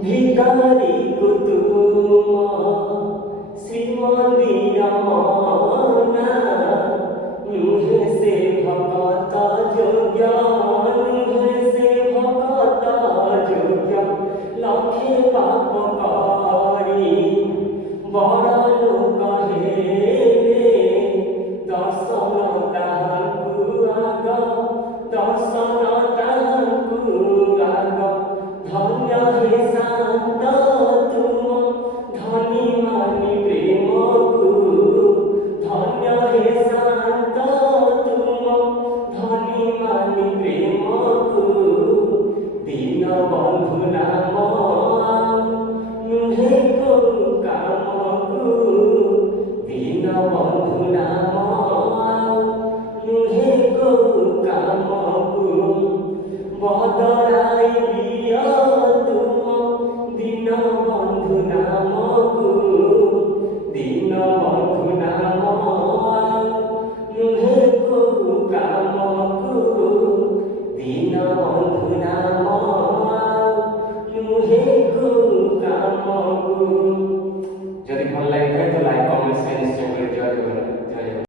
ভিখারি কুতুমা শ্রীমন্দিরা মানা নুহে সে ভকতা যোগ্যা নুহে সে ভকতা যোগ্যা লাখে পাপকারী বড় লোক হে দর্শন তাহাଙ୍କୁ আগ দর্শন তাহাଙ୍କୁ আগ ধন্য হে শান্ত তুম ধনী মানি প্রেমকু ধন্য হে শান্ত তুম ধনী মানি প্রেমকু দীন বন্ধু নাম নুহে কো কামকু দীন বন্ধু নাম নুহে কো কামকু বদলাই দিয় তুম দীন বন্ধু নামকু দীন বন্ধু নাম নুহে কো কামকু দীন বন্ধু নাম নুহে কো কামকু। যদি ভালো লাগে